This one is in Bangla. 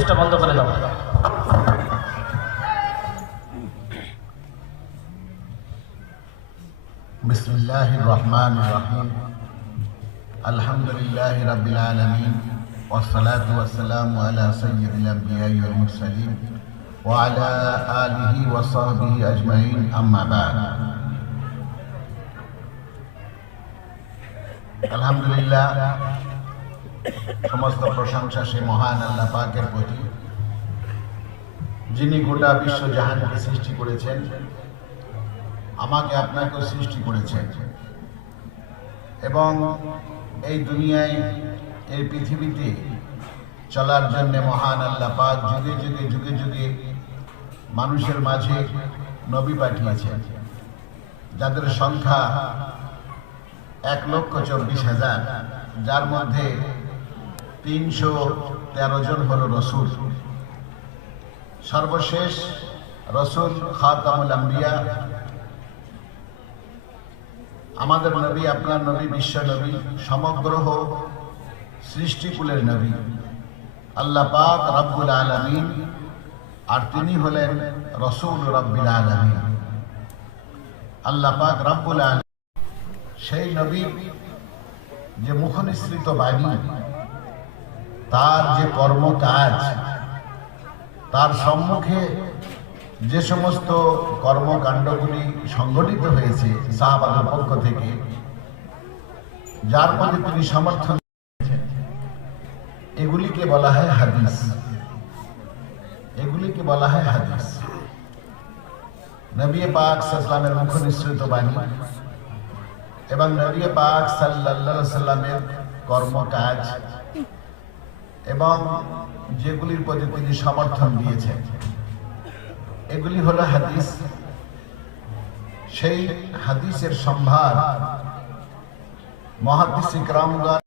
মাইকটা বন্ধ করে দাও। বিসমিল্লাহির রহমানির রহিম। আলহামদুলিল্লাহি রাব্বিল আলামিন ওয়াসসালাতু ওয়াসসালামু আলা সাইয়্যিদিল আমবিয়াই ওয়াল মুরসালিন ওয়া আলা আলিহি ওয়া সাহবিহি আজমাইন, আম্মা বা'দ। আলহামদুলিল্লাহ, সমস্ত প্রশংসা সে মহান আল্লাহ পাকের প্রতি, যিনি গোটা বিশ্ব জাহানকে সৃষ্টি করেছেন, আমাকে আপনাকেও সৃষ্টি করেছেন এবং এই দুনিয়ায়, এই পৃথিবীতে চলার জন্য মহান আল্লাহ পাক যুগে যুগে যুগে যুগে মানুষের মাঝে নবী পাঠিয়েছেন, যাদের সংখ্যা 1,24,000, যার মধ্যে 313 জন হল রসুল। সর্বশেষ রসুল খাতামুল আম্বিয়া, আমাদের নবী, আপনার নবী, বিশ্ব নবী, সমগ্র সৃষ্টিকুলের নবী, আল্লাহ পাক রব্বুল আলামিন, আর তিনি হলেন রসুল রব্বিল আলামিন। আল্লাহ পাক রব্বুল আলামিন সেই নবী যে মুখনিসৃত বাণী, তার যে কর্মকাজ, তার সম্মুখে যে সমস্ত কর্মকাণ্ডগুলি সংগঠিত হয়েছে সাহাবাদের পক্ষ থেকে, যার মধ্যে তিনি সমর্থন দিয়েছেন, এগুলিকে বলা হয় হাদিস। এগুলিকে বলা হয় হাদিস। নবী পাক সাল্লাল্লাহু আলাইহি ওয়াসাল্লামের মুখনিসৃত বাণী এবং নবী পাক সাল্লাল্লাহু আলাইহি ওয়াসাল্লামের কর্মকাজ এবং যেগুলির প্রতি তিনি সমর্থন দিয়েছেন, এগুলি হলো হাদিস। সেই হাদিসের সম্ভার মুহাদ্দিস ইকরামগণ